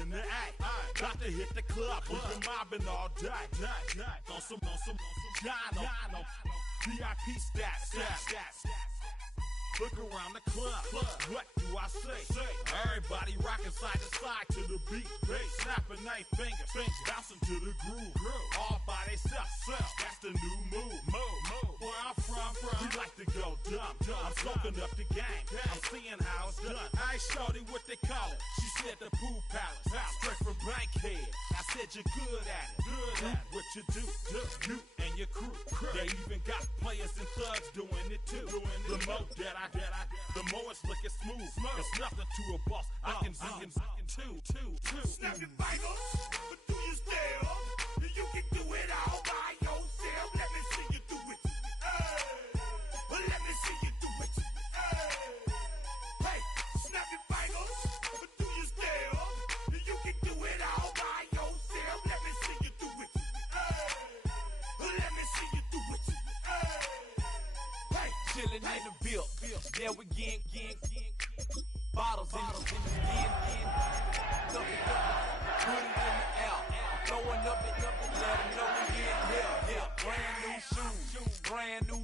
in the act. Got to hit the club, we've been mobbing all day. On some Jono, VIP stats. Look around the club, what do I say? Everybody rocking side to side to the beat. Snapping their fingers, bouncing to the groove. All by themselves, that's the new move. Where I'm from, we like to go dumb. I'm soaking up the game, I'm seeing how it's done. I ain't shorty what they call it. She said the pool palace, straight from Bankhead. I said you're good at it. What you do, you and your crew. They even got players and thugs doing it too. The more that I get, the more it's looking smooth. It's nothing to a boss. I can two. Snap your fingers, but do you still? You can do it all by yourself. Let me see you do it. Let me see you do it. Hey, snap your fingers, but do you still? You can do it all by yourself. Let me see you do it. Let me see you do it. Hey, chillin' in the bill. There we again. Bottles in the skin. Put it in the air. Throwing up it, let them know we getting here. Brand new shoes, brand new.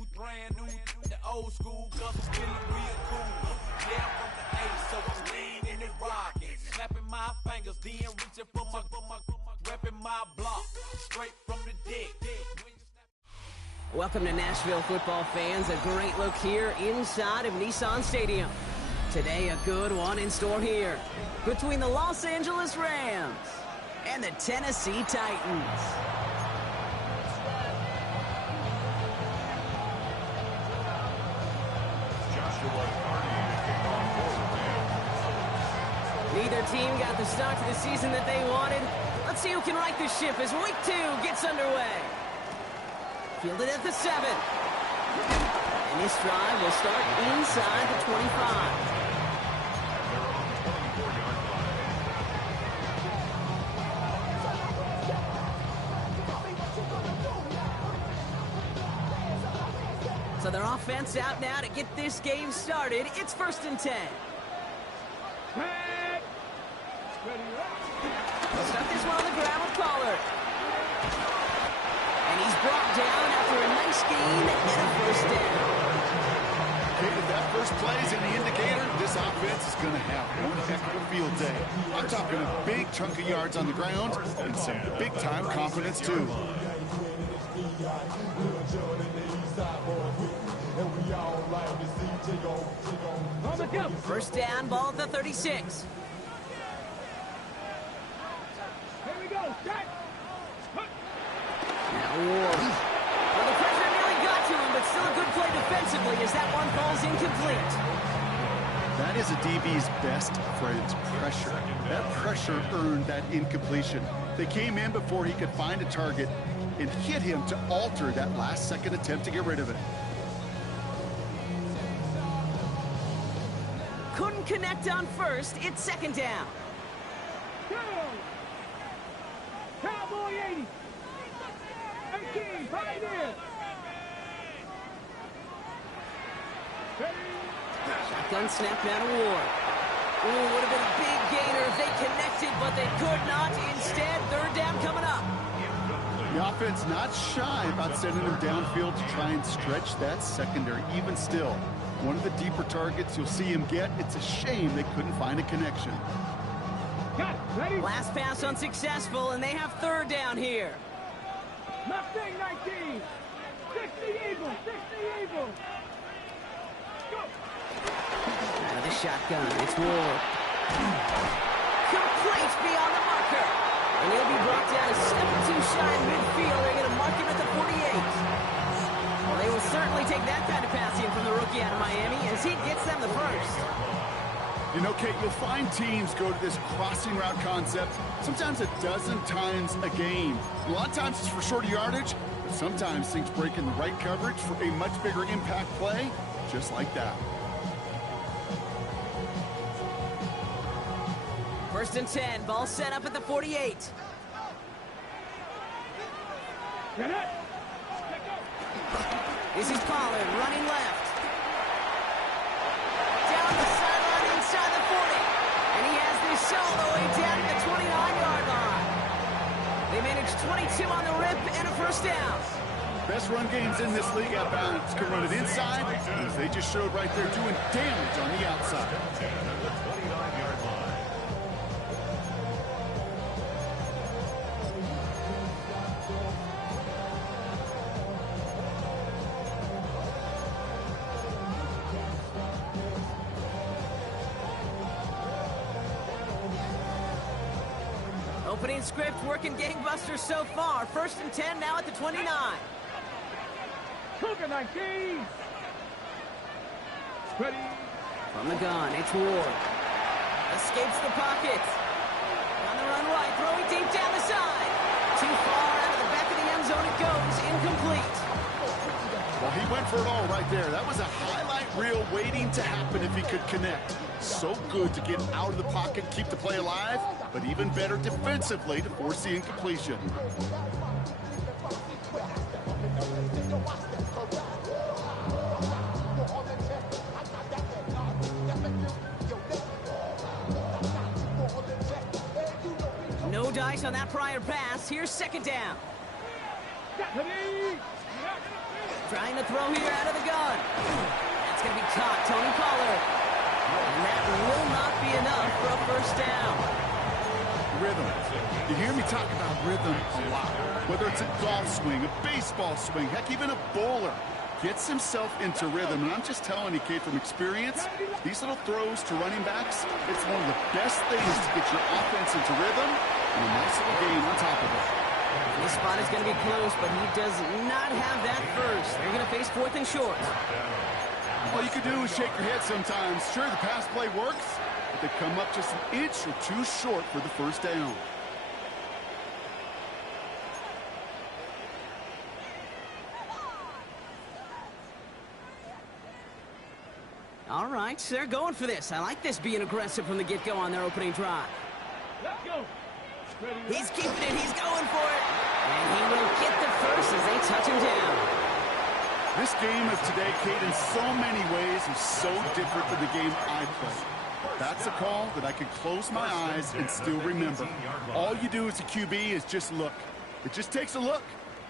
The old school, cause I'm feeling real cool. Yeah, I'm from the A, so I'm leaning and rocking. Snapping my fingers, then reaching for my repping my block. Straight from the deck. Welcome to Nashville football fans. A great look here inside of Nissan Stadium. Today, a good one in store here between the Los Angeles Rams and the Tennessee Titans. Neither team got the start to the season that they wanted. Let's see who can right the ship as week 2 gets underway. Fielded at the 7. And this drive will start inside the 25. So their offense out now to get this game started. It's 1st and 10. They'll start this one on the ground with Pollard. And he's brought down after a nice gain and a 1st down. Okay, if that first play is an indicator, this offense is going to have one heck of a field day. I'm talking a big chunk of yards on the ground and some big-time confidence, too. First down, ball at the 36. Here we go, set. Now Ward. Well, the pressure nearly got to him, but still a good play defensively as that one falls incomplete. That is a DB's best friend, pressure. That pressure earned that incompletion. They came in before he could find a target and hit him to alter that last-second attempt to get rid of it. Couldn't connect on first. It's 2nd down. Go! Cowboy 80. 18, Pioneer. Shotgun snap down to Ward. Ooh, would have been a big gainer if they connected, but they could not. Instead, 3rd down coming up. The offense not shy about sending him downfield to try and stretch that secondary. Even still, one of the deeper targets you'll see him get. It's a shame they couldn't find a connection. Got it, ready? Last pass unsuccessful, and they have 3rd down here. Mustang 19. 60 Eagle, 60 Eagle. Go. Out of the shotgun, it's Ward. Complete beyond the marker. And he'll be brought down a step or 2 shy in midfield. They're going to mark him at the 48. Well, they will certainly take that kind of passing from the rookie out of Miami as he gets them the 1st. You know, Kate, you'll find teams go to this crossing route concept sometimes a dozen times a game. A lot of times it's for shorter yardage, but sometimes things break in the right coverage for a much bigger impact play, just like that. 1st and 10, ball set up at the 48. Get it. This is Pollard running left. Down the sideline inside the 40. And he has this all the way down to the 29-yard line. They managed 22 on the rip and a first down. Best run games in this league at balance can run it inside, as they just showed right there, doing damage on the outside. Opening script working gangbusters so far. 1st and 10 now at the 29. Cougar 19. Ready. From the gun, it's Ward. Escapes the pocket. On the run right, throwing deep down the side. Too far out of the back of the end zone it goes. Incomplete. Well, he went for it all right there. That was a highlight reel waiting to happen if he could connect. So good to get out of the pocket, keep the play alive, but even better defensively to force the incompletion. No dice on that prior pass. Here's 2nd down. Ready. Trying to throw here out of the gun. That's going to be caught. Tony Pollard. And that will not be enough for a first down. Rhythm. You hear me talk about rhythm a lot. Whether it's a golf swing, a baseball swing, heck, even a bowler. Gets himself into rhythm. And I'm just telling you, Kate, from experience, these little throws to running backs, it's one of the best things to get your offense into rhythm and a nice little game on top of it. This spot is going to be close, but he does not have that first. They're going to face 4th and short. All you can do is shake your head sometimes. Sure, the pass play works, but they come up just an inch or two short for the first down. All right, they're going for this. I like this being aggressive from the get-go on their opening drive. Let's go. Ready. He's keeping it. He's going for it. And he will get the first as they touch him down. This game of today, Kate, in so many ways is so different than the game I played. That's a call that I can close my eyes and still remember. All you do as a QB is just look. It just takes a look.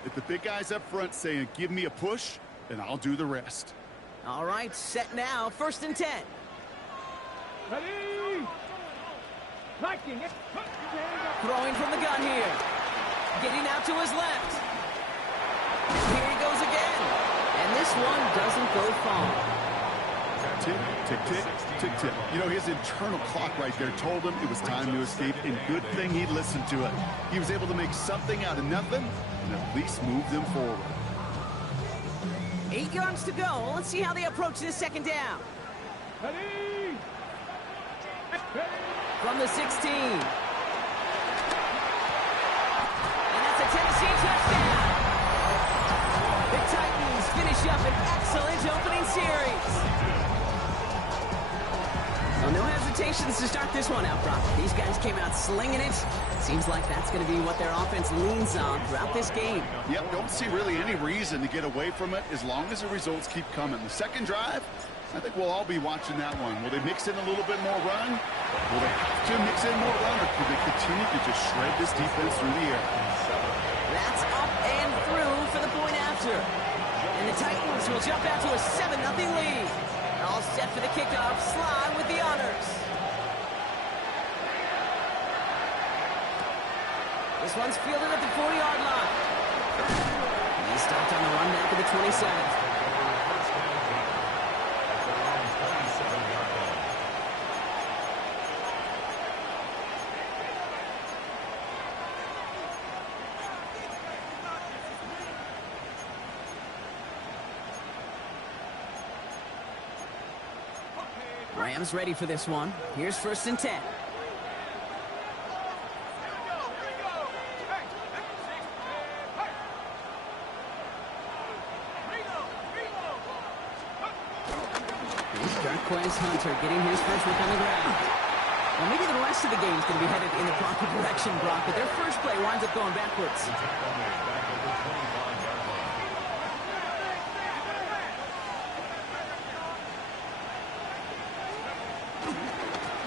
If the big guy's up front saying, give me a push, then I'll do the rest. All right, set now. 1st and 10. Ready. Liking it. Throwing from the gun here. Getting out to his left. Here he goes again. And this one doesn't go far. Tick, tick, tick, tick, tick. You know, his internal clock right there told him it was time to escape, and good thing he listened to it. He was able to make something out of nothing and at least move them forward. 8 yards to go. Let's see how they approach this 2nd down. Ready. Ready. From the 16. And that's a Tennessee touchdown. The Titans finish up an excellent opening series. Well, no hesitations to start this one out, Brock. These guys came out slinging it. Seems like that's going to be what their offense leans on throughout this game. Yep, don't see really any reason to get away from it as long as the results keep coming. The 2nd drive, I think we'll all be watching that one. Will they mix in a little bit more run? Will they have to mix in more run, or could they continue to just shred this defense through the air? That's up and through for the point after. And the Titans will jump out to a 7-0 lead. All set for the kickoff. Sly with the honors. This one's fielded at the 40-yard line. He stopped on the run back of the 27th. Rams ready for this one. Here's 1st and 10. Darquez Hunter getting his first look on the ground. Well, maybe the rest of the game is going to be headed in the proper direction, Brock, but their first play winds up going backwards.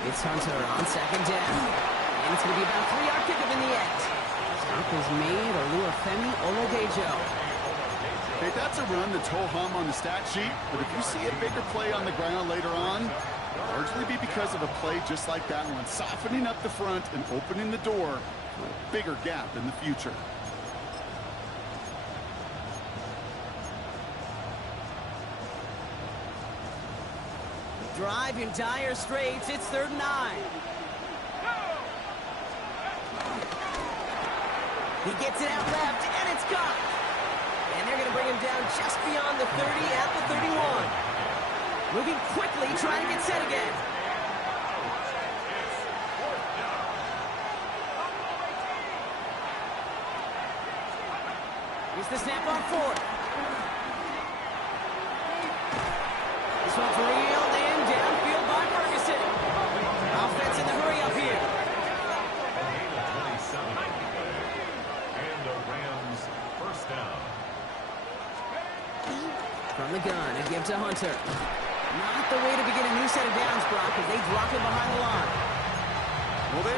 It's Hunter on 2nd down. And it's going to be about a 3-yard pickup in the end. Stop is made, Oluwafemi Olodejo. Hey, that's a run that's ho-hum on the stat sheet, but if you see a bigger play on the ground later on, it'll largely be because of a play just like that one, softening up the front and opening the door for a bigger gap in the future. Drive in dire straits. It's 3rd and 9. He gets it out left, and it's caught. And they're going to bring him down just beyond the 30 at the 31. Moving quickly, trying to get set again. Here's the snap on 4th. This one's reeled in downfield by Ferguson. Offense in the hurry up here. And the Rams first down. From the gun, and give to Hunter. Not the way to begin a new set of downs, Brock, as they drop him behind the line. Well, they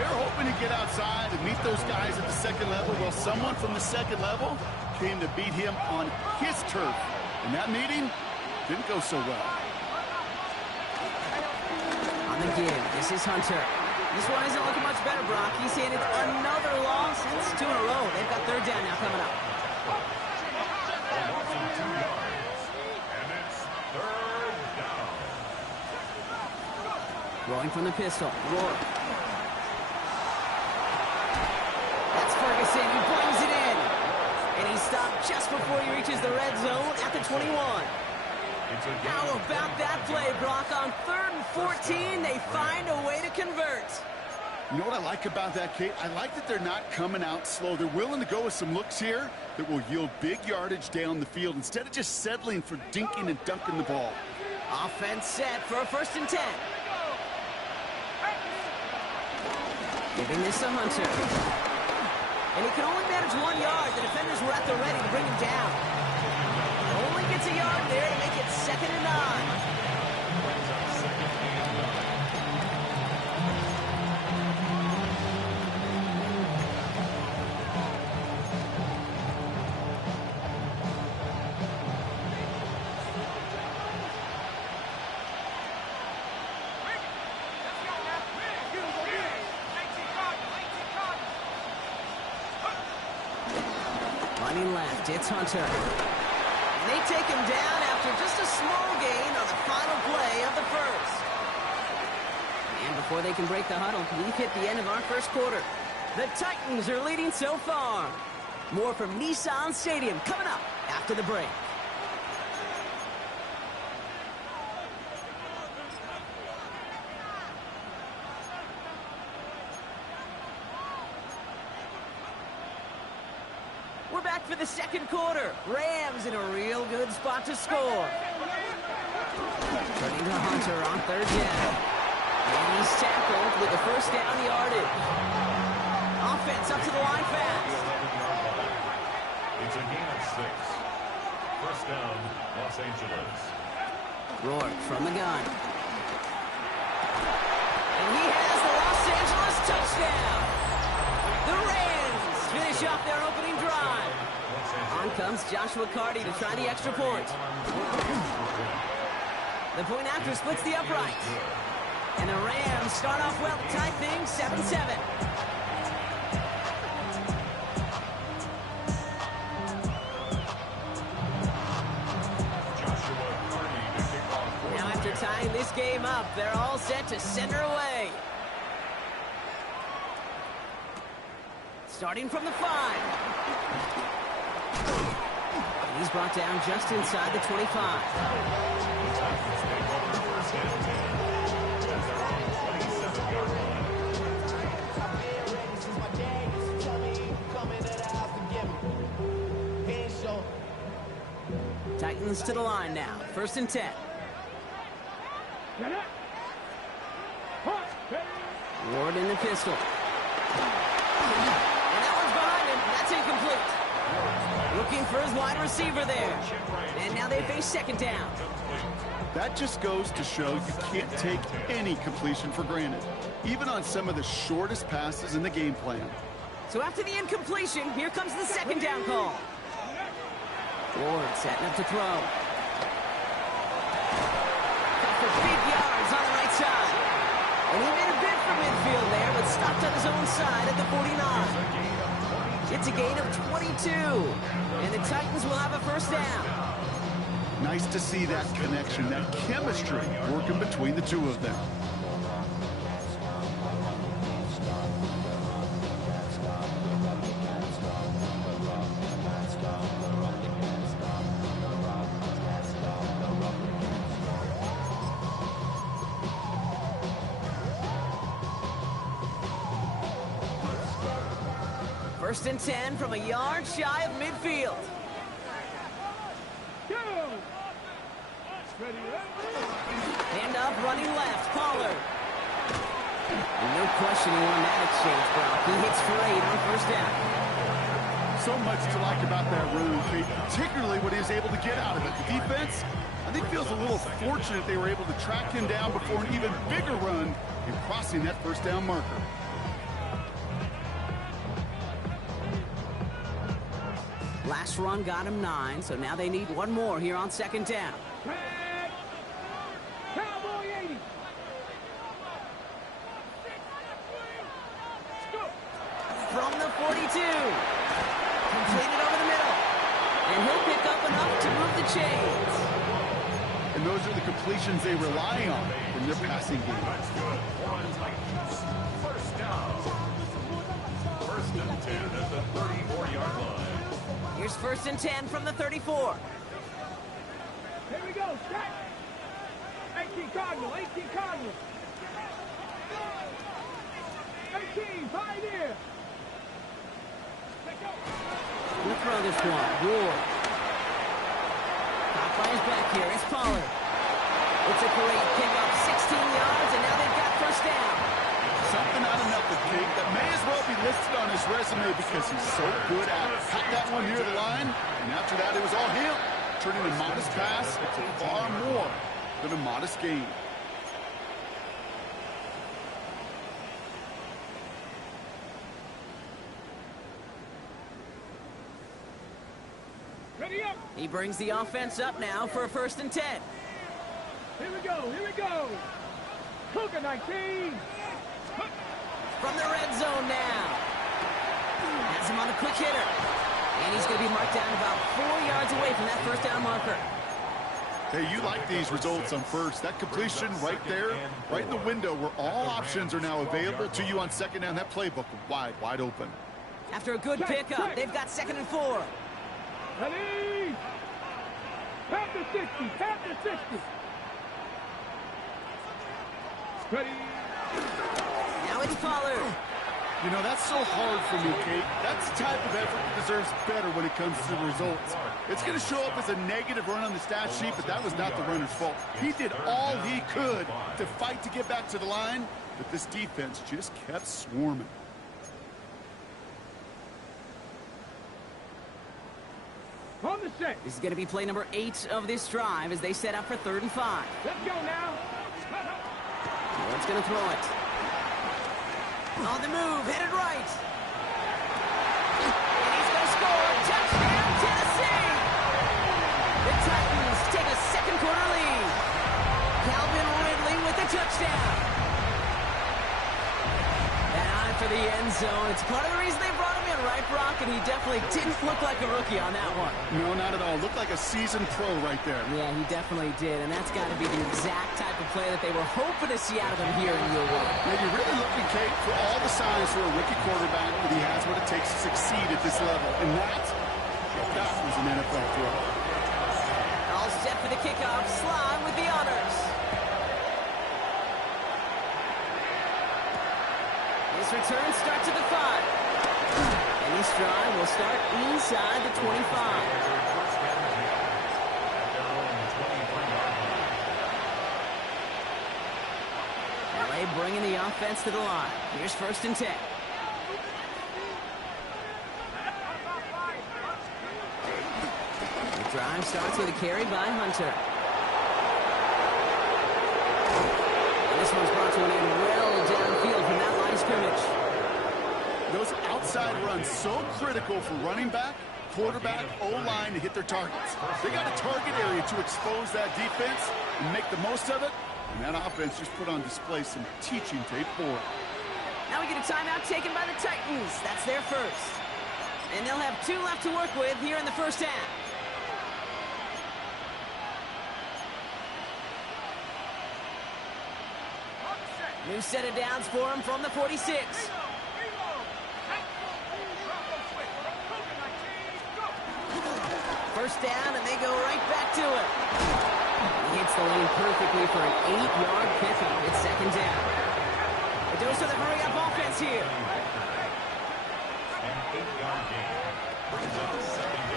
were hoping to get outside and meet those guys at the second level. Well, someone from the second level came to beat him on his turf. And that meeting didn't go so well. On the give, this is Hunter. This one isn't looking much better, Brock. He's handed another loss. It's 2 in a row. They've got 3rd down now coming up. Rolling from the pistol. Roar. That's Ferguson. He brings it in. And he stopped just before he reaches the red zone at the 21. How about that play, Brock? On 3rd and 14, they find a way to convert. You know what I like about that, Kate? I like that they're not coming out slow. They're willing to go with some looks here that will yield big yardage down the field instead of just settling for dinking and dunking the ball. Offense set for a 1st and 10. Giving this to Hunter. And he can only manage 1 yard. The defenders were at the ready to bring him down. Only gets a yard there to make it 2nd and 9. Running left, it's Hunter. And they take him down after just a small gain on the final play of the 1st. And before they can break the huddle, we've hit the end of our 1st quarter. The Titans are leading so far. More from Nissan Stadium coming up after the break. We're back for the 2nd quarter. Rams in a real good spot to score. Turning to Hunter on 3rd down. And he's tackled with the 1st down yardage. Offense up to the line fast. It's a gain of 6. First down, Los Angeles. Rourke from the gun. And he has the Los Angeles touchdown. The Rams finish off their opening drive. On comes Joshua Carty to try the extra point. The point after splits the uprights. And the Rams start off well to tie things 7-7. Now after tying this game up, they're all set to center away. Starting from the 5. And he's brought down just inside the 25. Titans to the line now. 1st and 10. Ward in the pistol. And that one's behind him. That's incomplete. Looking for his wide receiver there. And now they face second down. That just goes to show you can't take any completion for granted, even on some of the shortest passes in the game plan. So after the incompletion, here comes the second down call. Ward setting up to throw. Got for big yards on the right side. And he made a bid for midfield there, but stopped on his own side at the 49. It's a gain of 22. And the Titans will have a first down. Nice to see that connection, that chemistry working between the two of them. First and 10 from a yard shy of midfield. Hand up, running left, Pollard. And no question he won that exchange, Brock. He hits for 8 on first down. So much to like about that run, Kate, particularly what he was able to get out of it. The defense, I think, feels a little fortunate they were able to track him down before an even bigger run in crossing that first down marker. Last run got him 9, so now they need one more here on second down. Cowboy 80. From the 42. Completed over the middle. And he'll pick up enough to move the chains. And those are the completions they rely on in their passing game. First down. First and 10 at the 34-yard line. Here's first and 10 from the 34. Here we go, strike. 18 Cardinal, 18 Cardinal. 18, Pioneer. We'll throw this one. Ward. Caught by his back here. It's Pollard. It's a great pickup. 16 yards, and now they've got first down. Something out of nothing, Kate, that may as well be listed on his resume because he's so good at it. Cut that one near the line, and after that, it was all him, turning a modest pass into far more than a modest gain. Ready up. He brings the offense up now for a first and 10. Here we go, here we go. Cougar 19. From the red zone now. Has him on a quick hitter. And he's going to be marked down about 4 yards away from that first down marker. Hey, you like these results on first. That completion right there, right in the window where all options are now available to you on second down. That playbook wide open. After a good pickup, they've got second and 4. Ready. Tap the 60, tap the 60. Ready. Now it's Pollard. You know, that's so hard for me, Kate. That's the type of effort that deserves better when it comes to the results. It's going to show up as a negative run on the stat sheet, but that was not the runner's fault. He did all he could to fight to get back to the line, but this defense just kept swarming. On the set. This is going to be play number 8 of this drive as they set up for 3rd and 5. Let's go now. Ward's going to throw it. On the move, headed right. And he's going to score. Touchdown, Tennessee! The Titans take a second quarter lead. Calvin Ridley with the touchdown. That eye for the end zone. It's part of the reason they brought him in, right, Brock? And he definitely didn't look like a rookie on that one. No, not at all. Looked like a seasoned pro right there. Yeah, he definitely did. And that's got to be the exact type of play that they were hoping to see out of him here in year 1. Yeah, you're really looking, Kate, for all the signs for a rookie quarterback that he has what it takes to succeed at this level. And that was an NFL throw. All set for the kickoff. Slime with the honors. This return starts at the 5. And this drive will start inside the 25. Bringing the offense to the line. Here's first and 10. Drive starts with a carry by Hunter. And this one's brought to an end well downfield from that line of scrimmage. Those outside runs so critical for running back, quarterback, O-line to hit their targets. They got a target area to expose that defense and make the most of it. And that offense just put on display some teaching tape for it. Now we get a timeout taken by the Titans. That's their first. And they'll have 2 left to work with here in the first half. New set of downs for him from the 46. First down, and they go right back to it. He hits the lane perfectly for an 8-yard pickup. It's second down. A dose of the hurry-up offense here.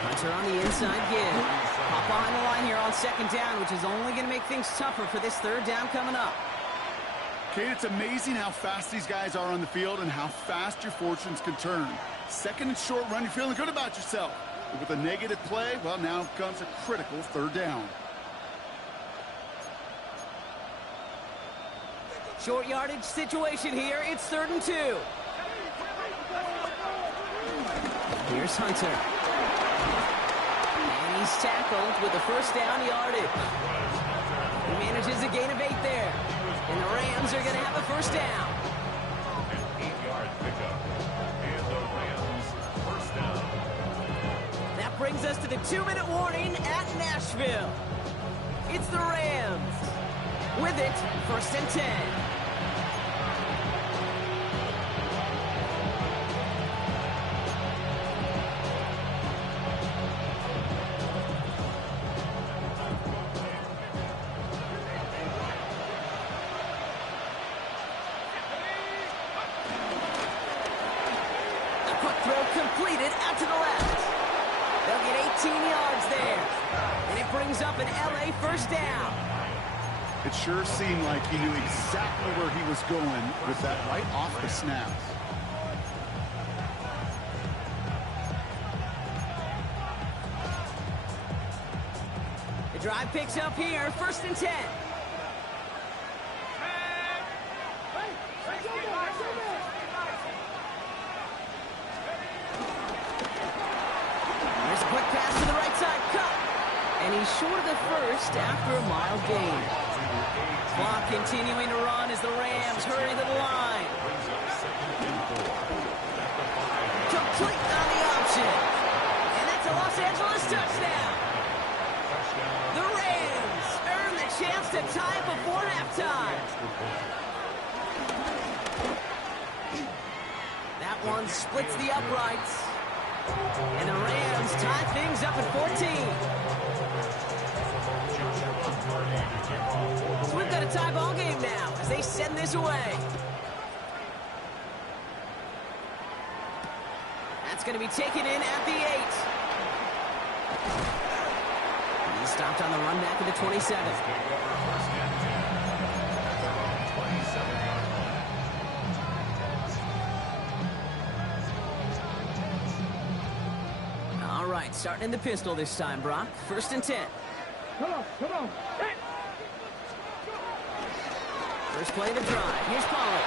Hunter on the inside give. Hop behind the line here on second down, which is only going to make things tougher for this third down coming up. Kate, it's amazing how fast these guys are on the field and how fast your fortunes can turn. Second and short run, you're feeling good about yourself. But with a negative play, well, now comes a critical third down. Short yardage situation here. It's 3rd and 2. Here's Hunter. And he's tackled with the first down yardage. He manages a gain of 8 there. And the Rams are going to have a first down. An 8-yard pickup. And the Rams first down. That brings us to the 2-minute warning at Nashville. It's the Rams. With it, 1st and 10. Completed out to the left. They'll get 18 yards there. And it brings up an LA first down. It sure seemed like he knew exactly where he was going with that right off the snap. The drive picks up here, 1st and 10. And he's short of the first after a mile gain. Clock continuing to run as the Rams hurry to the line. Complete on the option. And that's a Los Angeles touchdown. The Rams earn the chance to tie before halftime. That one splits the uprights. And the Rams tie things up at 14. So we've got a tie ball game now as they send this away. That's going to be taken in at the 8. He's stopped on the run back of the 27. All right, starting in the pistol this time, Brock. 1st and 10. Come on. Hey. First play of the drive. Here's Pollard.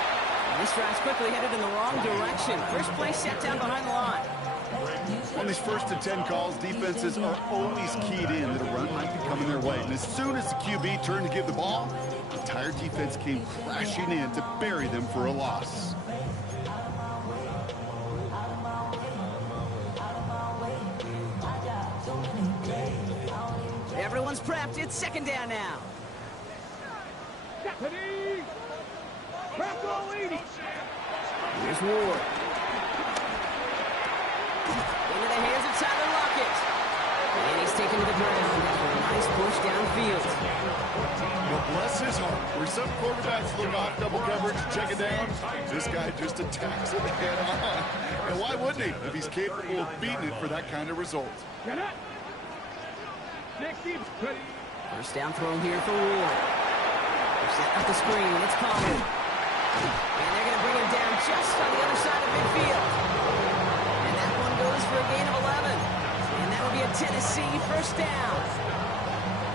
And this drive's quickly headed in the wrong direction. First play set down behind the line. On these 1st and 10 calls, defenses are always keyed in that a run might be coming their way. And as soon as the QB turned to give the ball, the entire defense came crashing in to bury them for a loss. Everyone's prepped. It's 2nd down now. Deputy! Prep all 80! Here's Ward. Into the hands of Tyler Lockett. And he's taken to the ground after a nice push downfield. Well, bless his heart. Where some quarterbacks look off double coverage, check it down, this guy just attacks it head on. And why wouldn't he if he's capable of beating it for that kind of result? Get it! First down throw here for Ward. They're setting up the screen. It's Pollard. And they're going to bring him down just on the other side of midfield. And that one goes for a gain of 11. And that'll be a Tennessee, first down.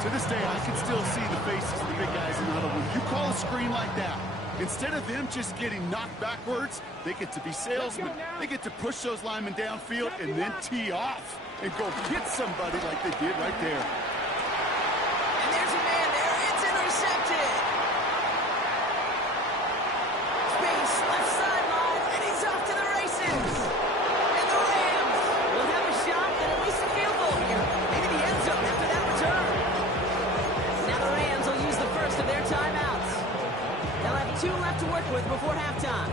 To this day, I can still see the faces of the big guys in the huddle. When you call a screen like that, instead of them just getting knocked backwards, they get to be salesmen. They get to push those linemen downfield and then tee off and go hit somebody like they did right there. And there's a man there. It's intercepted. Space, left sideline, and he's off to the races. And the Rams will have a shot at least a field goal here. Maybe the end zone after that return. Now the Rams will use the first of their timeouts. They'll have 2 left to work with before halftime.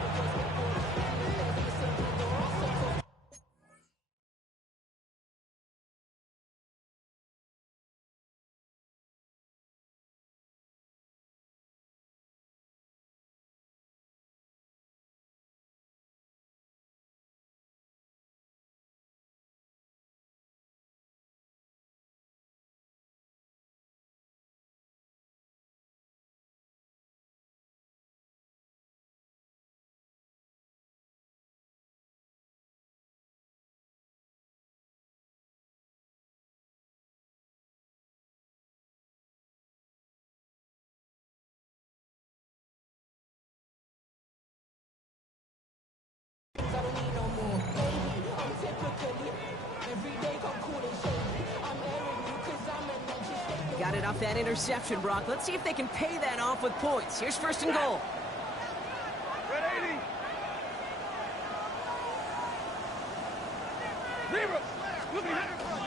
Got it off that interception, Brock. Let's see if they can pay that off with points. Here's first and goal.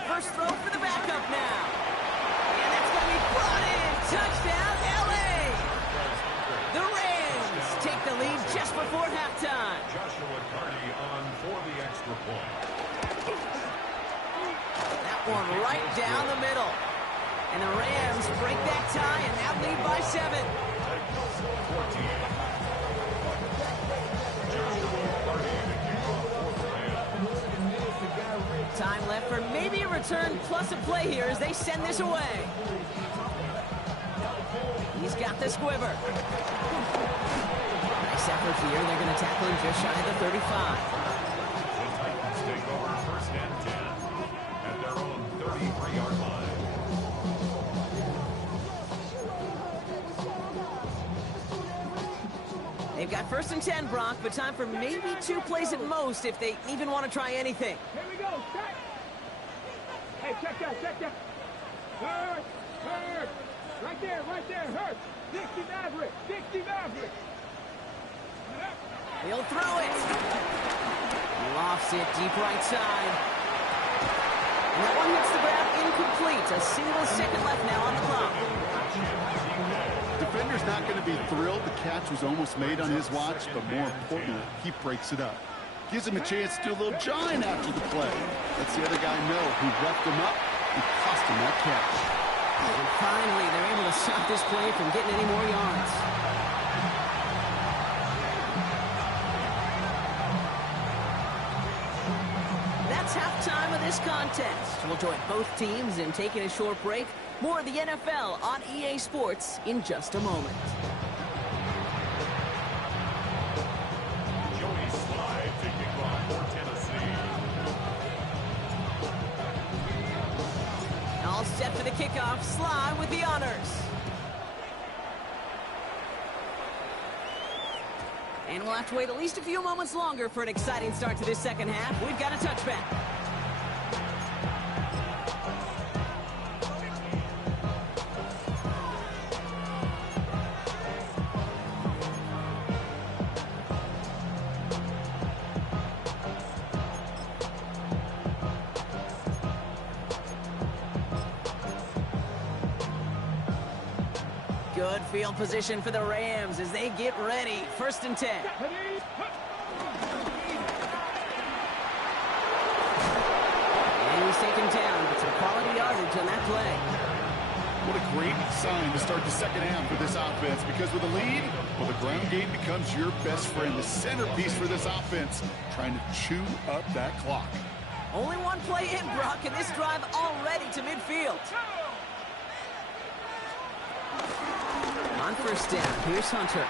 First throw for the backup now. And that's going to be brought in. Touchdown, L.A. The Rams take the lead just before halftime. Joshua Carney on for the extra point. That one right down the middle. And the Rams break that tie and now lead by 7. Time left for maybe a return plus a play here as they send this away. He's got the squiver. Nice effort here. They're going to tackle him just shy of the 35. The Titans take over first and 10 at their own 33-yard line. They've got first and 10, Brock, but time for maybe 2 plays at most if they even want to try anything. Here we go. Check. Hey, check that. Hurt. Right there. Hurt. 60 Maverick. He'll throw it. Lofts it deep right side. And that one hits the ground incomplete. A single second left now on the clock. Defender's not going to be thrilled the catch was almost made on his watch, but more importantly, he breaks it up. Gives him a chance to do a little jawing after the play. Lets the other guy know who roughed him up and cost him that catch. And finally, they're able to stop this play from getting any more yards. That's halftime of this contest. We'll join both teams in taking a short break. More of the NFL on EA Sports in just a moment. Joey Slye taking off for Tennessee. All set for the kickoff. Slye with the honors. And we'll have to wait at least a few moments longer for an exciting start to this second half. We've got a touchback. Good field position for the Rams as they get ready. First and 10. And he's taken down, but some quality yardage on that play. What a great sign to start the second half for this offense, because with a lead, well, the ground game becomes your best friend, the centerpiece for this offense, trying to chew up that clock. Only one play in, Brock, and this drive already to midfield. On first down, here's Hunter.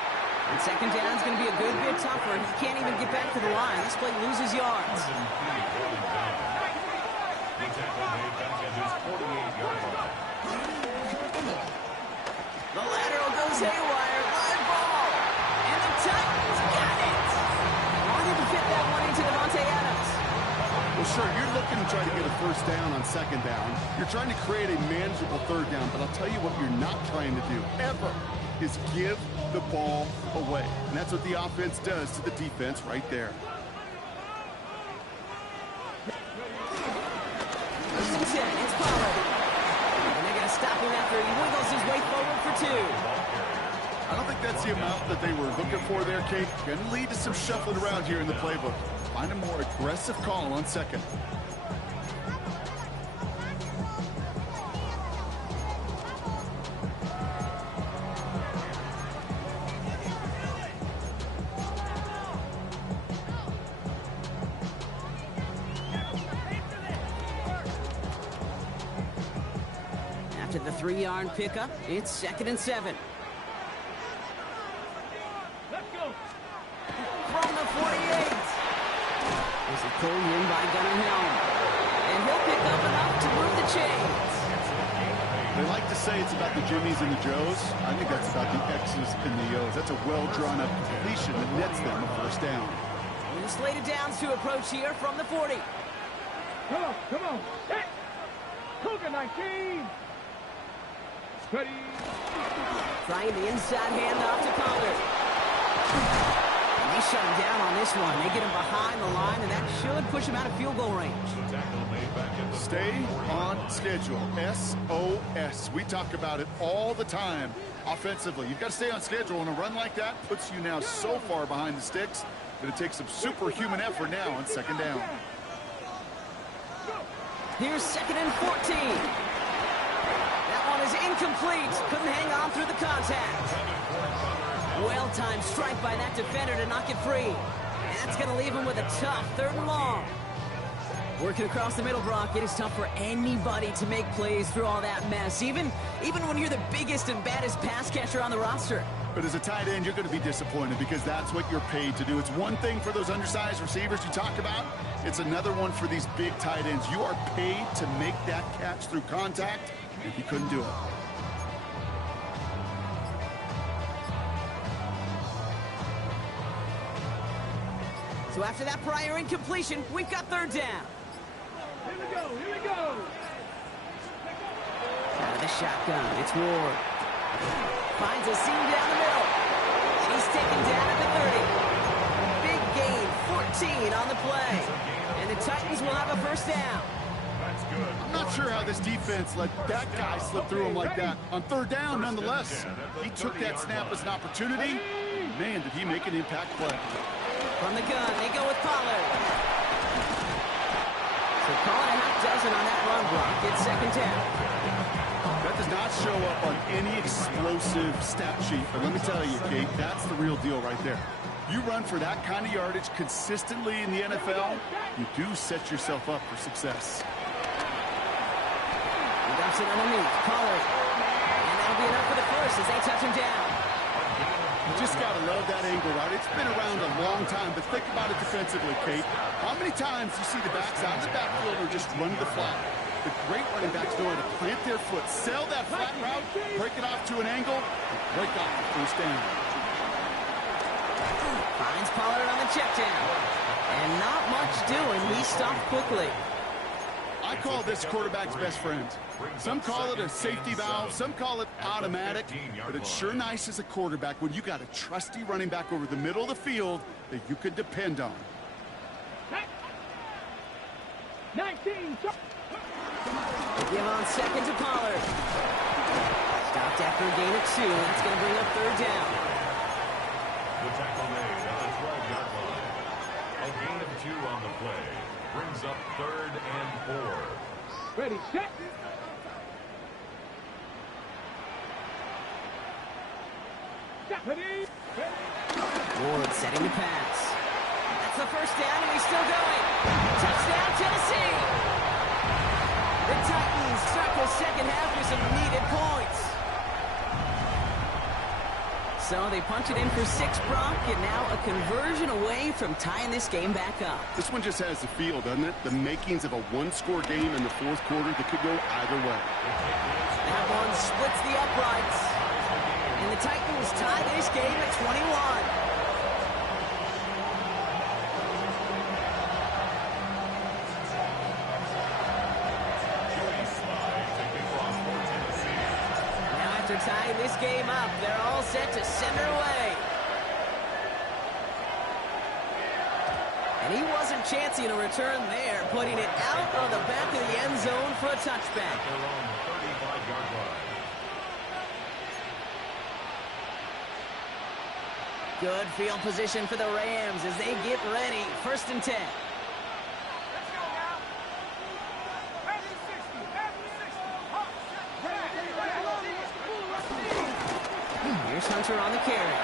And second down is going to be a good bit tougher. He can't even get back to the line. This play loses yards. The tackle made back at his 48-yard line. The lateral goes haywire. Live ball. And the Titans got it. Wanted to fit that one into Devontae Adams. Well, sure, you're looking to try to get a first down on second down. You're trying to create a manageable third down, but I'll tell you what you're not trying to do, ever, is give the ball away. And that's what the offense does to the defense right there. First and 10, it's Pollard. And they're going to stop him after he wiggles his way forward for 2. I don't think that's the amount that they were looking for there, Kate. Going to lead to some shuffling around here in the playbook. Find a more aggressive call on second. After the 3-yard pickup, it's 2nd and 7. Let's go. From the 48. There's a pull in by Gunnar Helm. And he'll pick up enough to move the chains. They like to say it's about the Jimmies and the Joes. I think that's about the X's and the O's. That's a well-drawn-up completion that nets them a first down. New slated downs to approach here from the 40. Come on, come on. Set. Cougar 19. Ready. Trying the inside handoff to Pollard. And they shut him down on this one. They get him behind the line, and that should push him out of field goal range. The tackle made back at the Stay on schedule. SOS. We talk about it all the time offensively. You've got to stay on schedule, and a run like that puts you now so far behind the sticks that it takes some superhuman effort now on second down. Here's 2nd and 14. That one is incomplete. Couldn't hang on through the contact. Well-timed strike by that defender to knock it free. And that's going to leave him with a tough 3rd and long. Working across the middle, Brock, it is tough for anybody to make plays through all that mess, even when you're the biggest and baddest pass catcher on the roster. But as a tight end, you're going to be disappointed because that's what you're paid to do. It's one thing for those undersized receivers you talk about. It's another one for these big tight ends. You are paid to make that catch through contact, and he couldn't do it. So after that prior incompletion, we've got 3rd down. Here we go, here we go. Out of the shotgun, it's Ward. Finds a seam down the middle. And he's taken down at the 30. Big gain, 14 on the play. And the Titans will have a first down. That's good. I'm not sure how this defense let that guy slip through him like that. On 3rd down, nonetheless, he took that snap as an opportunity. Man, did he make an impact play. From the gun, they go with Pollard. So call it a half dozen on that run block. It's 2nd down. That does not show up on any explosive stat sheet, but let me tell you, Kate, that's the real deal right there. You run for that kind of yardage consistently in the NFL, you do set yourself up for success. He dumps it underneath, Pollard. And that'll be enough for the first as they touch him down. You just got to love that angle route. It's been around a long time, but think about it defensively, Kate. How many times do you see the backs out of the backfield or just run the flat? The great running backs know how to plant their foot, sell that flat route, break it off to an angle, and break off the first down. Finds Pollard on the check down. And not much doing. He stopped quickly. I call this quarterback's best friend. Some call it a safety valve, some call it automatic, but it's sure nice as a quarterback when you got a trusty running back over the middle of the field that you could depend on. 19. Give on 2nd to Pollard. Stopped after a gain of 2. That's going to bring up 3rd down. The tackle made at the 12-yard line. A gain of 2 on the play. Brings up 3rd and 4. Ready, set. Ready. Ward setting the pass. That's the first down, and he's still going. Touchdown, Tennessee. The Titans start the second half with some needed points. So they punch it in for 6, Brock, and now a conversion away from tying this game back up. This one just has the feel, doesn't it? The makings of a one-score game in the fourth quarter that could go either way. That one splits the uprights. And the Titans tie this game at 21. After tying this game up, they're all set to send her away. And he wasn't chancing a return there, putting it out on the back of the end zone for a touchback. They're on the 35-yard line. Good field position for the Rams as they get ready. 1st and 10. Here's Hunter on the carry.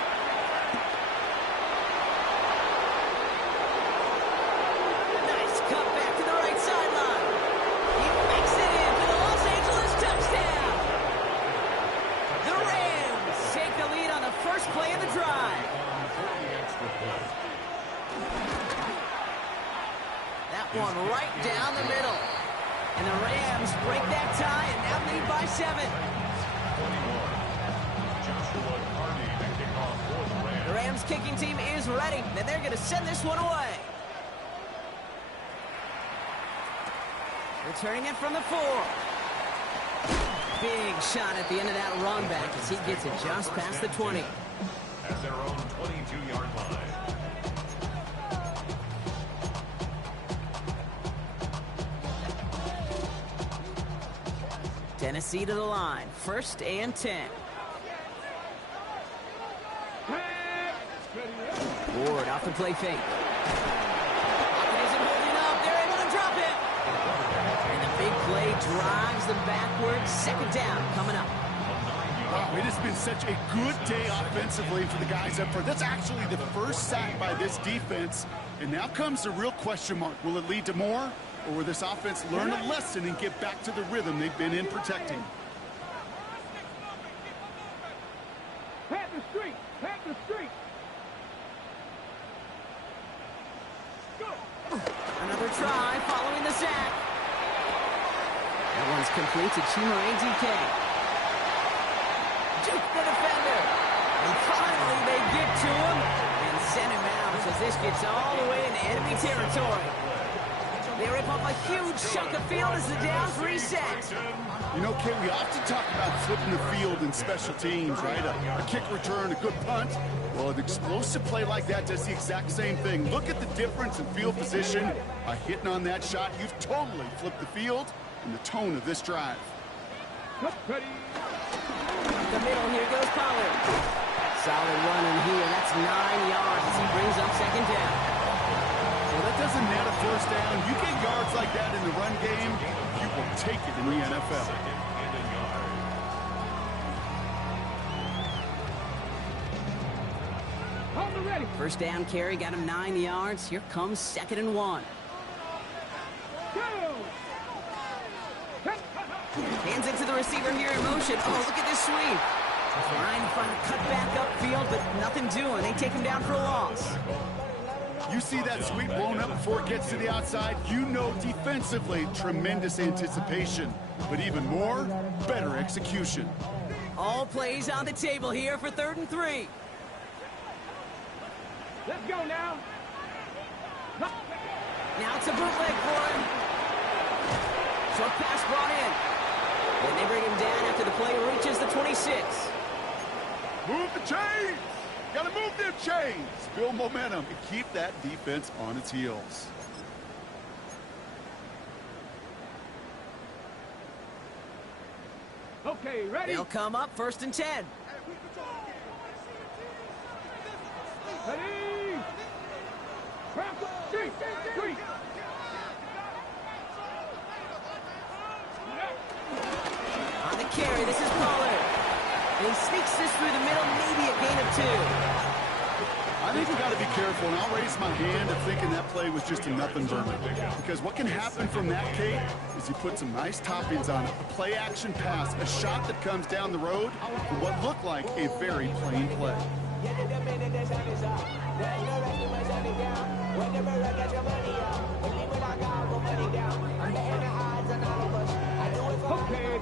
Nice cut back to the right sideline. He makes it in for the Los Angeles touchdown. The Rams take the lead on the first play of the drive. That one right down the middle. And the Rams break that tie and now lead by 7. The Rams kicking team is ready, and they're going to send this one away. Returning it from the 4. Big shot at the end of that run back as he gets it just past the 20. At their own 22-yard line. Tennessee to the line, 1st and 10. Ward off the play fake. Pocket isn't holding up. They're able to drop it. And the big play drives them backwards. 2nd down coming up. Wow, it has been such a good day offensively for the guys up front. That's actually the first sack by this defense. And now comes the real question mark. Will it lead to more? Or will this offense learn a lesson and get back to the rhythm they've been in protecting? Pat the street! Pat the street! Another try following the sack. That one's complete to Chimere DK. Juke the defender. And finally they get to him and send him out as this gets all the way into enemy territory. They rip off a huge chunk of field as the downs reset. You know, Kate, we often talk about flipping the field in special teams, right? A kick return, a good punt. Well, an explosive play like that does the exact same thing. Look at the difference in field position. By hitting on that shot, you've totally flipped the field and the tone of this drive. Ready. The middle, here goes Pollard. Solid run in here. That's 9 yards as he brings up 2nd down. Well, that doesn't net a 1st down. You get yards like that in the run game, you will take it in the NFL. Hold it ready. 1st down carry got him 9 yards. Here comes 2nd and 1. Go! Hands it to the receiver here in motion. Oh, look at this sweep. Trying to find a cut back upfield, but nothing doing. They take him down for a loss. You see that sweep blown up before it gets to the outside, you know defensively, tremendous anticipation. But even more, better execution. All plays on the table here for 3rd and 3. Let's go now. Now it's a bootleg for him. Short pass brought in. And they bring him down after the play reaches the 26. Move the chains! Gotta move them chains! Build momentum and keep that defense on its heels. Okay, ready? They'll come up 1st and 10. Ready? Three. On the carry, this is Pollard. And he sneaks this through the middle, maybe a gain of 2. I I think we got to be careful, and I'll raise my hand at thinking that play was just a nothing burger. Because what can happen from that, Kate, is you put some nice toppings on it. A play-action pass, a shot that comes down the road for what looked like a very plain play.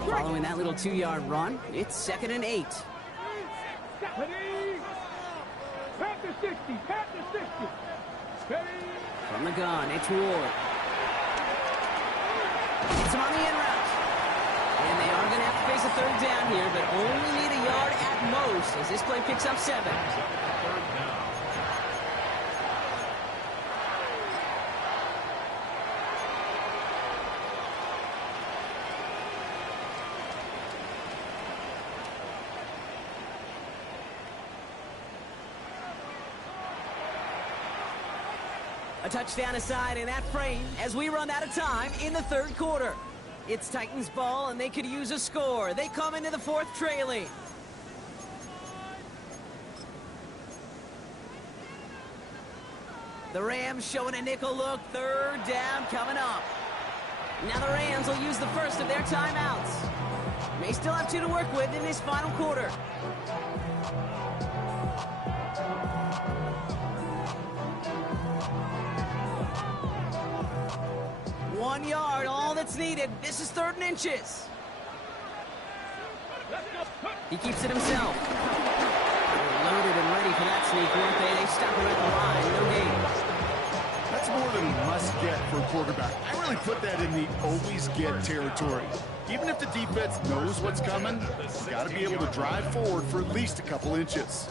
Following that little 2-yard run, it's 2nd and 8. Pat the 60, pat the 60. From the gun, it's Ward. It's him on the in route. And they are going to have to face a 3rd down here, but only need a yard at most as this play picks up 7. A touchdown aside in that frame as we run out of time in the 3rd quarter. It's Titans ball, and they could use a score. They come into the 4th trailing. The Rams showing a nickel look. 3rd down coming up. Now the Rams will use the first of their timeouts. May still have 2 to work with in this final quarter. One yard, all that's needed. This is 3rd and inches. He keeps it himself. They're loaded and ready for that sneak, weren't they? They stop him at the line. No gain. That's more than a must-get for a quarterback. I really put that in the always-get territory. Even if the defense knows what's coming, you got to be able to drive forward for at least a couple inches.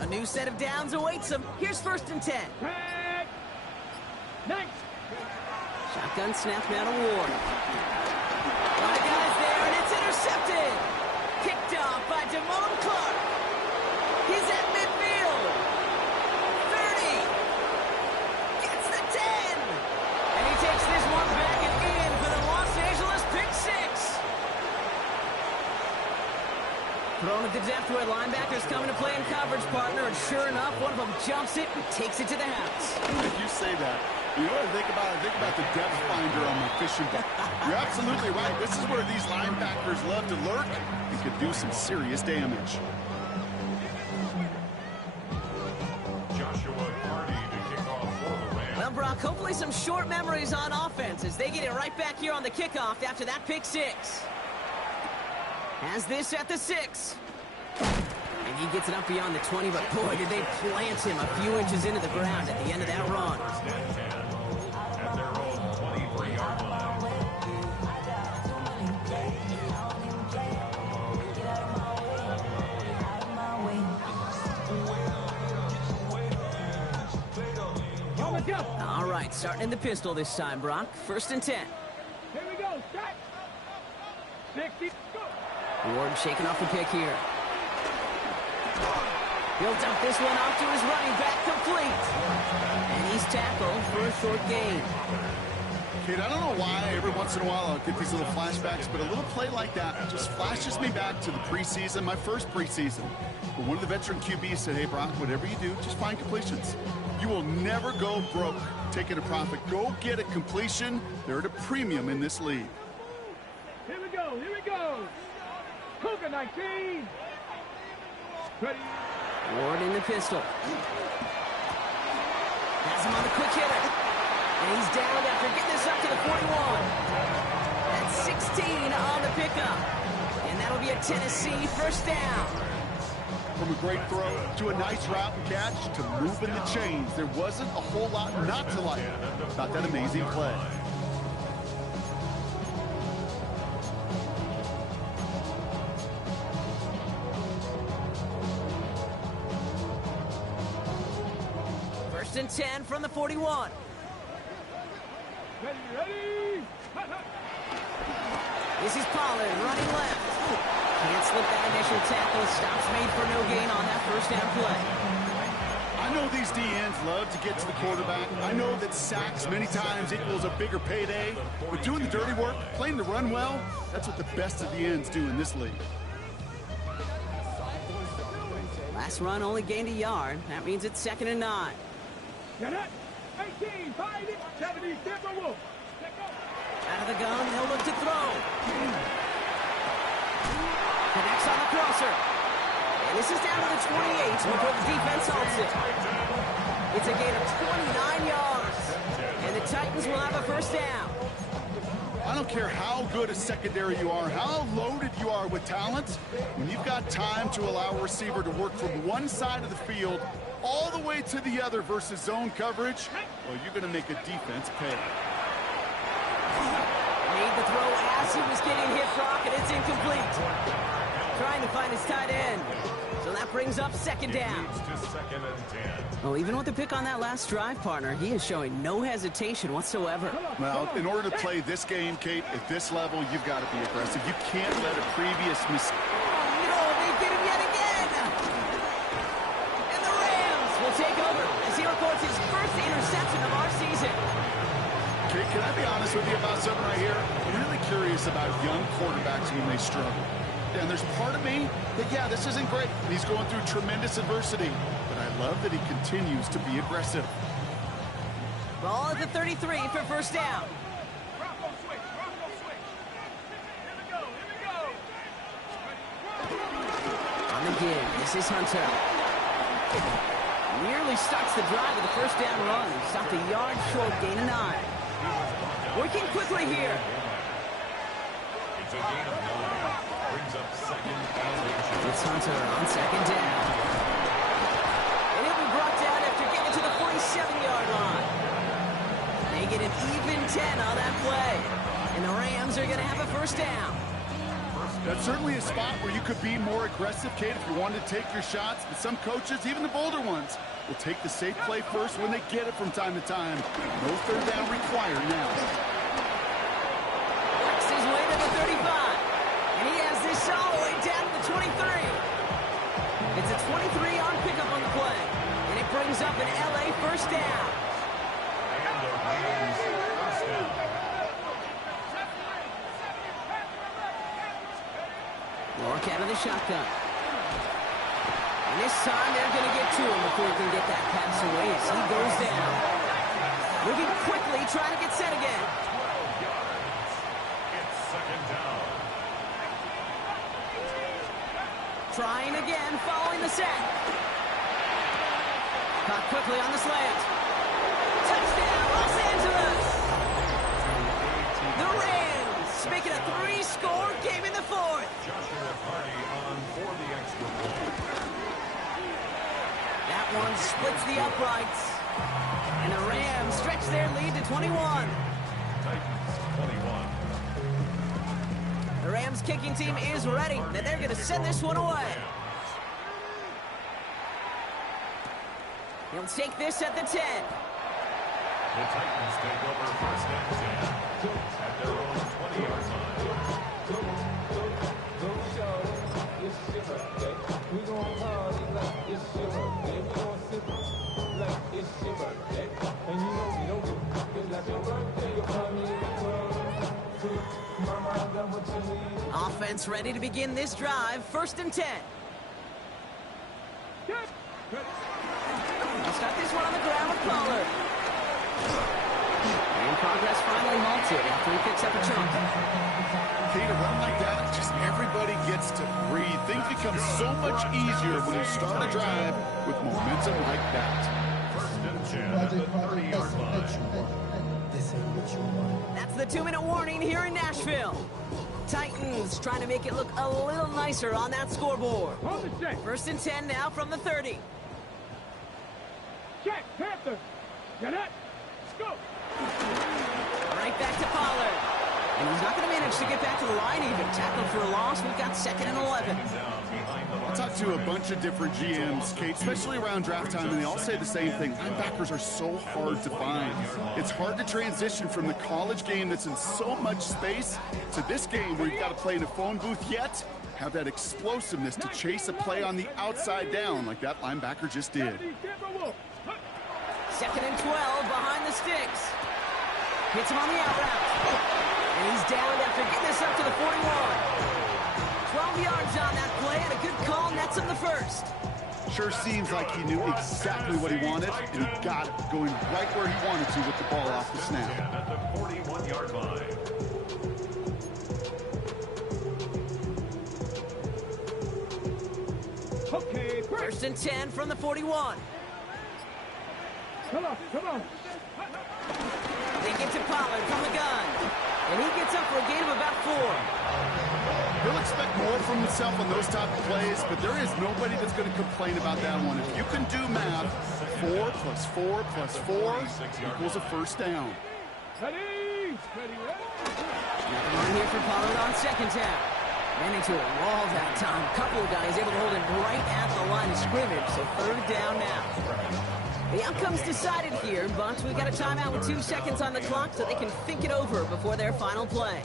A new set of downs awaits him. Here's 1st and 10. Next. Shotgun snap now to Ward. A lot of guys there, and it's intercepted. Picked off by Damone Clark. He's at midfield. 30. Gets the 10. And he takes this one back and in for the Los Angeles pick 6. Thrown at the depth where linebackers coming to play in coverage, partner, and sure enough, one of them jumps it and takes it to the house. If you say that, you know what I think about? I think about the depth finder on my fishing boat. You're absolutely right. This is where these linebackers love to lurk and could do some serious damage. Joshua Hardy to kick off for the Rams. Well, Brock, hopefully some short memories on offense as they get it right back here on the kickoff after that pick 6. Has this at the 6. And he gets it up beyond the 20, but boy, did they plant him a few inches into the ground at the end of that run. First and 10 at their own 23-yard line. All right, starting in the pistol this time, Brock. 1st and 10. Here we go. Start. 60. Go. Ward shaking off the pick here. He'll dump this one off to his running back, complete. And he's tackled for a short gain. Kate, I don't know why every once in a while I'll get these little flashbacks, but a little play like that just flashes me back to the preseason, my first preseason. But one of the veteran QBs said, hey, Brock, whatever you do, just find completions. You will never go broke taking a profit. Go get a completion. They're at a premium in this league. Here we go. Here we go. Cougar 19. Ready. Ward in the pistol. Has him on the quick hitter. And he's down after getting this up to the 41. That's 16 on the pickup. And that'll be a Tennessee 1st down. From a great throw to a nice route and catch to moving the chains, there wasn't a whole lot not to like about that amazing play. First and 10 from the 41. Ready, ready. This is Pollard running left. Can't slip that initial tackle. Stops made for no gain on that first down play. I know these DNs love to get to the quarterback. I know that sacks many times equals a bigger payday. But doing the dirty work, playing the run well, that's what the best of the ends do in this league. Last run only gained a yard. That means it's 2nd and 9. Get it. 18, find it. 70, Timberwolves. Out of the gun, they'll look to throw. Connects on the crosser. And this is down to the 28 before the defense halts it. It's a gain of 29 yards. And the Titans will have a first down. I don't care how good a secondary you are, how loaded you are with talent, when you've got time to allow a receiver to work from one side of the field all the way to the other versus zone coverage, well, you're going to make a defense pay. Made the throw as he was getting hit, Brock, and it's incomplete. Trying to find his tight end. So that brings up 2nd down. Well, even with the pick on that last drive, partner, he is showing no hesitation whatsoever. Well, in order to play this game, Kate, at this level, you've got to be aggressive. You can't let a previous mistake. Oh, no, they did him yet again. And the Rams will take over as he records his first interception of our season. Kate, can I be honest with you about something right here? I'm really curious about young quarterbacks when they struggle. And there's part of me that, yeah, this isn't great. He's going through tremendous adversity. But I love that he continues to be aggressive. Ball at the 33 for first down. Bronco switch. Here we go. On the give, this is Hunter. Nearly starts the drive with the first down run. Stopped a yard short, gain of 9. Working quickly here. It's a gain of 9. Brings up 2nd and 8. It's Hunter on 2nd down. And he'll be brought down after getting to the 47-yard line. They get an even 10 on that play. And the Rams are going to have a first down. That's certainly a spot where you could be more aggressive, Kate, if you wanted to take your shots. But some coaches, even the bolder ones, will take the safe play first when they get it from time to time. No third down required now. Works his way to the 35. And he has this all the way down to the 23. It's a 23-yard pickup on the play. And it brings up an LA first down. And the Rams first down. Lork out of the shotgun. And this time they're going to get to him before he can get that pass away as he goes down. Moving quickly, trying to get set again. 12 yards. It's 2nd down. Trying again, following the set. Caught quickly on the slant. Touchdown, Los Angeles! The Rams making a 3-score game in the 4th. Joshua Hardy on for the extra point. That one splits the uprights. And the Rams stretch their lead to 21. Titans 21. The Rams kicking team is ready, and they're going to send this one away. He'll take this at the 10. The Titans take over 1st and 10 at their own 20-yard line. Offense ready to begin this drive. 1st and 10. We'll start this one on the ground with Pollard. And progress finally halted after he picks up a chunk. Kate, a run like that, just everybody gets to breathe. Things become so much easier when you start a drive with momentum like that. 1st and 10 at the 30-yard line. That's the 2-minute warning here in Nashville. Titans trying to make it look a little nicer on that scoreboard. Hold the check. 1st and 10 now from the 30. Check, Panther. Get it. Let's go. Right back to Pollard. And he's not going to manage to get back to the line even. Tackled for a loss. We've got 2nd and 11. I talked to a bunch of different GMs, Kate, especially around draft time, and they all say the same thing. Linebackers are so hard to find. It's hard to transition from the college game that's in so much space to this game where you've got to play in a phone booth, yet have that explosiveness to chase a play on the outside down like that linebacker just did. 2nd and 12 behind the sticks. Hits him on the out route. And he's down after getting this up to the 41. 12 yards on that play, and a good call nets him the first. Sure seems like he knew exactly what he wanted, and he got it, going right where he wanted to with the ball off the snap. At the 41-yard line. Okay, 1st and 10 from the 41. Come on, come on. They get to Pollard from the gun. And he gets up for a gain of about 4. He'll expect more from himself on those type of plays, but there is nobody that's going to complain about that one. If you can do math, 4 plus 4 plus 4 equals a first down. Ready, ready, ready. Nothing on here for Pollard on 2nd down. Ran into a wall that time. Couple of guys able to hold him right at the line of scrimmage, so 3rd down now. The outcome's decided here, but we've got a timeout with 2 seconds on the clock so they can think it over before their final play.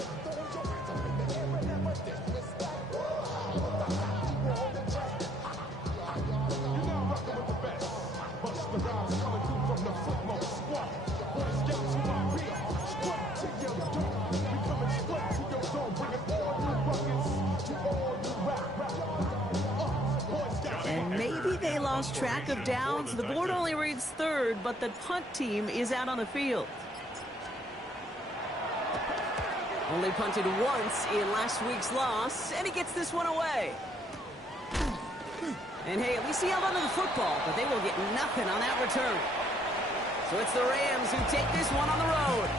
And maybe they lost track of downs. The board only reads 3rd, but the punt team is out on the field. Only punted once in last week's loss, and he gets this one away. And hey, at least he held onto the football, but they will get nothing on that return. So it's the Rams who take this one on the road.